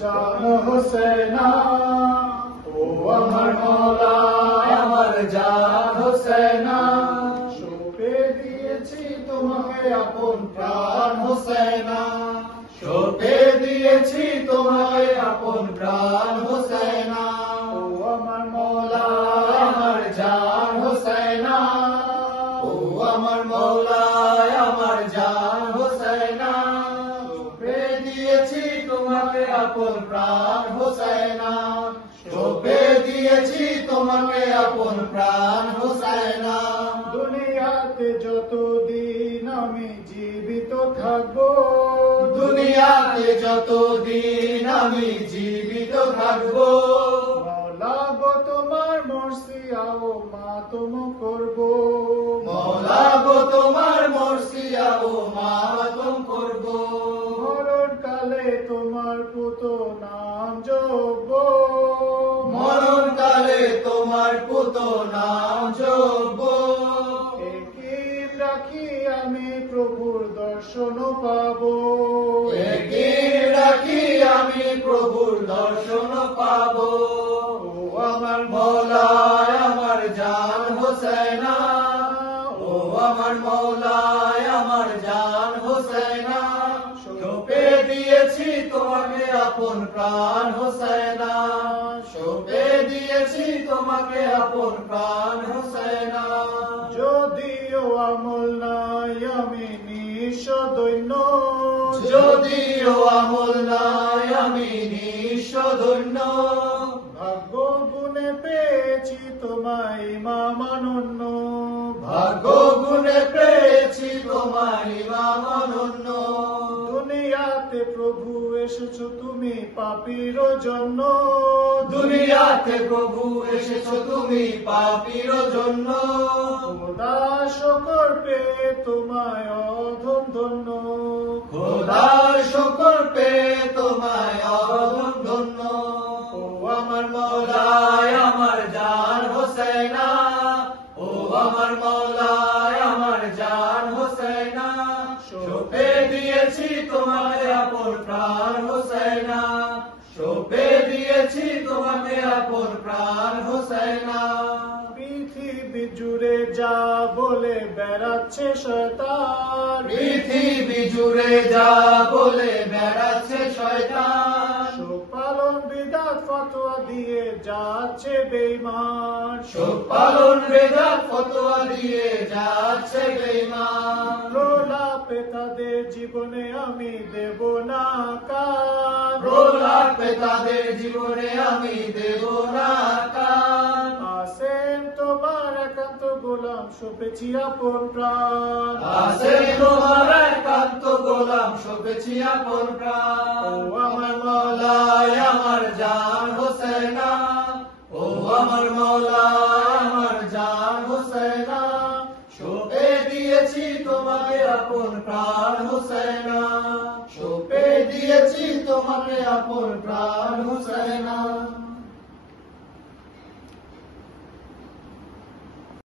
জান হোসেনা, ও আমার মওলা আমার জান হোসেনা, সঁপে দিয়েছি তোমাকে আপন প্রাণ হোসেনা, সঁপে দিয়েছি তোমাকে আপন প্রাণ হোসেনা, ও আমার মওলা আমার জান হোসেনা, ও আমার মওলা আমার জান হোসেনা, সঁপে দিয়েছি তোমাকে আপন প্রাণ হোসেনা, সঁপে দিয়েছি তোমাকে আপন প্রাণ হোসেনা। দুনিয়াতে যতদিন আমি জীবিত থাকবো, দুনিয়াতে যতদিন আমি জীবিত থাকবো, মওলা গো তোমার মর্সিয়া ও মাতম করবো, মওলা গো তোমার মর্সিয়া ও মাতম করবো, মরণ কালে তোমার পুত নাম জপবো, মরণ কালে তোমার পুত নাম জপবো, একদিন রাখি আমি প্রভুর দর্শন পাবো, একদিন রাখি আমি প্রভুর দর্শন পাবো, ও আমার মওলা আমার জান হোসেনা, ও আমার মওলা আমার জান হোসেনা, সঁপে দিয়েছি তোমাকে আপন প্রাণ হোসেনা, সঁপে দিয়েছি তোমাকে আপন প্রাণ হোসেনা। যদিও আমল নাই আমি নিঃস্ব দৈন্য, যদিও আমল নাই আমি নিঃস্ব দৈন্য, ভাগ্য গুণে পেয়েছি তোমায় ইমাম অনন্য, ভাগ্য গুণে পেয়েছি তোমায় ইমাম অনন্য, দুনিয়াতে প্রভু এসেছো তুমি পাপীর জন্য, দুনিয়াতে প্রভু এসেছো তুমি পাপীর জন্য, খোদা শুকর পেয়ে তোমায় অধম ধন্য, খোদা শুকর পেয়ে তোমায় অধম ধন্য, ও আমার মওলা আমার জান হোসেনা, ও আমার মওলা আমার জান হোসেনা, সঁপে দিয়েছি তোমাকে আপন প্রাণ হোসেনা, সঁপে দিয়েছি তোমাকে আপন প্রাণ হোসেনা। পৃথিবী জুড়ে যা বলে বেড়াচ্ছে শয়তান, পৃথিবী জুড়ে যা বলে বেড়াচ্ছে শয়তান, শোক পালন বিদআত ফতোয়া দিয়ে যাচ্ছে বেঈমান, শোক পালন বিদআত ফতোয়া দিয়ে যাচ্ছে বেঈমান, প্রলাপে তাদের জীবনে আমি দেব না কান, প্রলাপে তাদের জীবনে আমি দেব না কান, আসেন তোমার একান্ত গোলাম সঁপেছি আপন প্রাণ, আসেন তোমার একান্ত গোলাম সঁপেছি আপন প্রাণ, ও আমার মওলা আমার জান হোসেনা, ও আমার মওলা আমার জান হোসেনা, সঁপে দিয়েছি তোমাকে আপন প্রাণ হোসেনা, সঁপে দিয়েছি তোমাকে আপন প্রাণ হোসেনা।